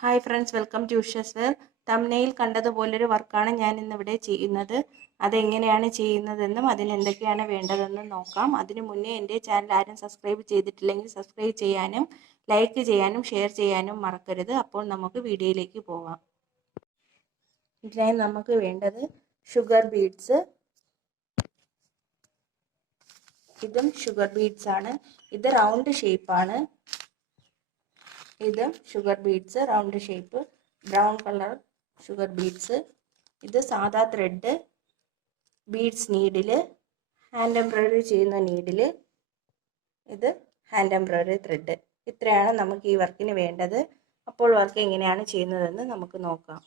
Hi friends, welcome to Ushas well. Thumbnail കണ്ടതുപോലൊരു വർക്കാണ് ഞാൻ ഇന്നിവിടെ ചെയ്യുന്നത്. അതെങ്ങനെയാണ് ചെയ്യുന്നതെന്നും അതിനെന്തൊക്കെയാണ് വേണ്ടതെന്നും നോക്കാം. അതിനു മുന്നേ എൻ്റെ ചാനൽ ആരും സബ്സ്ക്രൈബ് ചെയ്തിട്ടില്ലെങ്കിൽ സബ്സ്ക്രൈബ് ചെയ്യാനും ലൈക്ക് ചെയ്യാനും ഷെയർ ചെയ്യാനും മറക്കരുത്. അപ്പോൾ നമുക്ക് വീഡിയോയിലേക്ക് പോകാം. ഇതിനായി നമുക്ക് വേണ്ടത് ഷുഗർ ബീഡ്സ്. ഇതും ഷുഗർ ബീഡ്സ് ആണ്. ഇത് റൗണ്ട് ഷേപ്പാണ്. ഇത് sugar beads round shape, brown colour sugar beads. ഇത് സാദാ thread, beads needle, hand embroidery ചെയ്യുന്ന നീഡില്, ഇത് ഹാൻഡ് എംബ്രോയിഡറി ത്രെഡ്. ഇത്രയാണ് നമുക്ക് ഈ വർക്കിന് വേണ്ടത്. അപ്പോൾ വർക്ക് എങ്ങനെയാണ് ചെയ്യുന്നതെന്ന് നമുക്ക് നോക്കാം.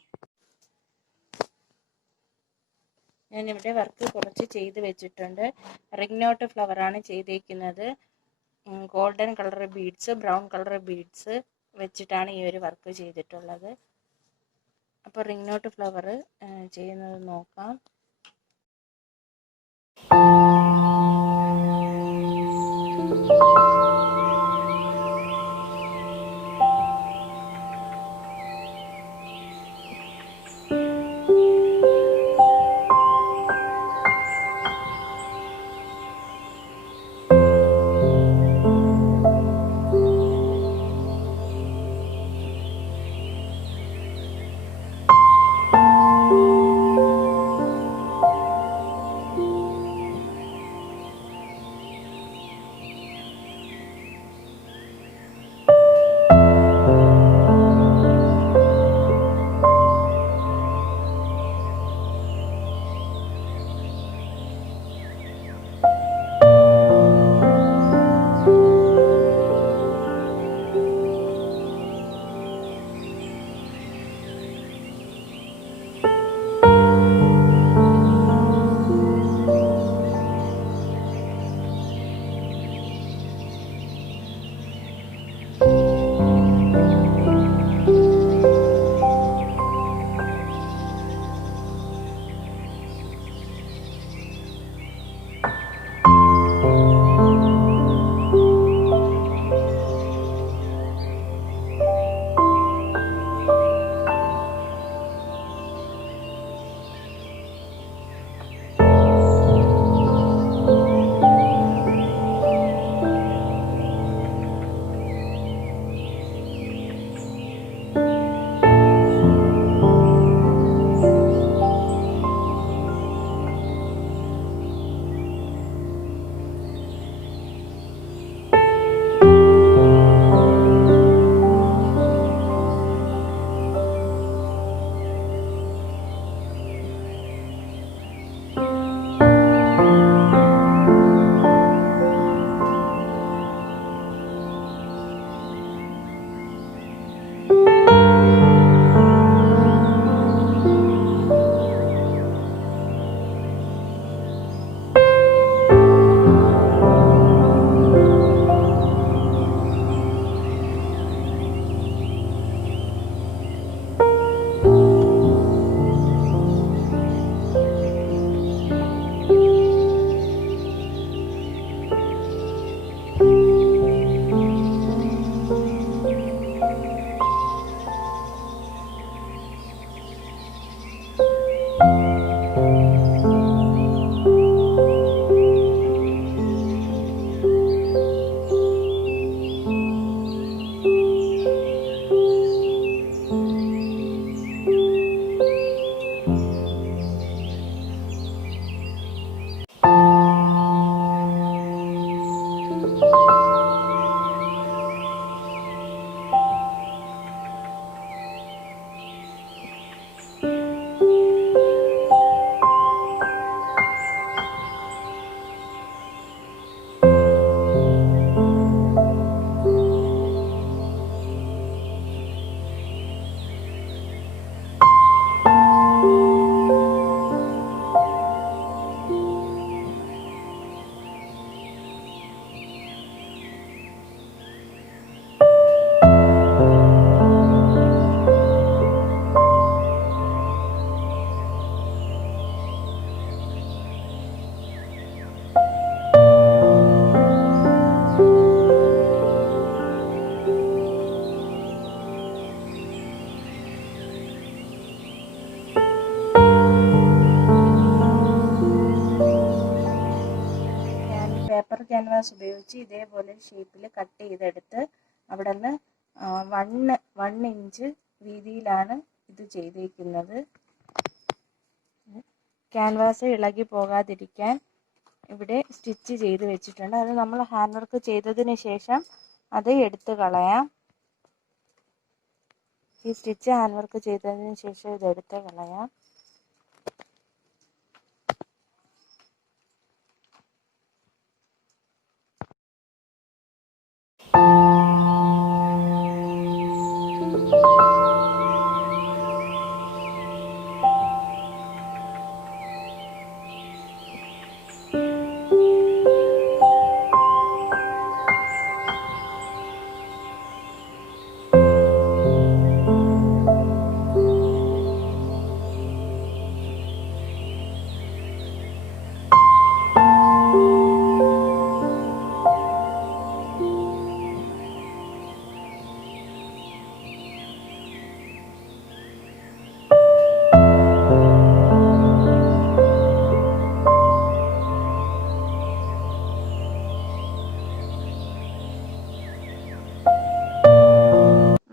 ഞാനിവിടെ വർക്ക് കുറച്ച് ചെയ്ത് വെച്ചിട്ടുണ്ട്. റിംഗ് നോട്ട് ഫ്ലവറാണ് ചെയ്തേക്കുന്നത്. Golden colour beads, brown colour beads വെച്ചിട്ടാണ് ഈ ഒരു വർക്ക് ചെയ്തിട്ടുള്ളത്. അപ്പോൾ റിംഗ് നോട്ട് ഫ്ലവർ ചെയ്യുന്നത് നോക്കാം. ക്യാൻവാസ് ഉപയോഗിച്ച് ഇതേപോലെ ഷേപ്പിൽ കട്ട് ചെയ്തെടുത്ത് അവിടെ നിന്ന് 1 ഇഞ്ച് വീതിയിലാണ് ഇത് ചെയ്തിരിക്കുന്നത്. ക്യാൻവാസ് ഇളകി പോകാതിരിക്കാൻ ഇവിടെ സ്റ്റിച്ച് ചെയ്ത് വെച്ചിട്ടുണ്ട്. അത് നമ്മൾ ഹാൻഡ് വർക്ക് ചെയ്തതിന് ശേഷം അത് എടുത്ത് കളയാം. ഈ സ്റ്റിച്ച് ഹാൻഡ് വർക്ക് ചെയ്തതിന് ശേഷം ഇത് എടുത്ത് കളയാം.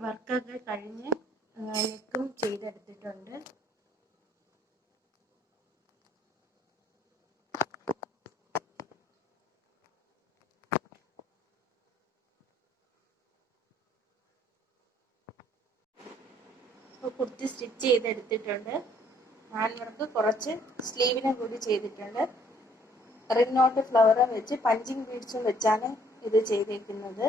വർക്കൊക്കെ കഴിഞ്ഞ് നെക്കും ചെയ്തെടുത്തിട്ടുണ്ട്. കുർത്തി സ്റ്റിച്ച് ചെയ്തെടുത്തിട്ടുണ്ട്. ഹാൻഡ് വർക്ക് കുറച്ച് സ്ലീവിനെ കൂടി ചെയ്തിട്ടുണ്ട്. റിംഗ് നോട്ട് ഫ്ലവർ വെച്ച് പഞ്ചിങ് ബീഡ്സും വെച്ചാണ് ഇത് ചെയ്തേക്കുന്നത്.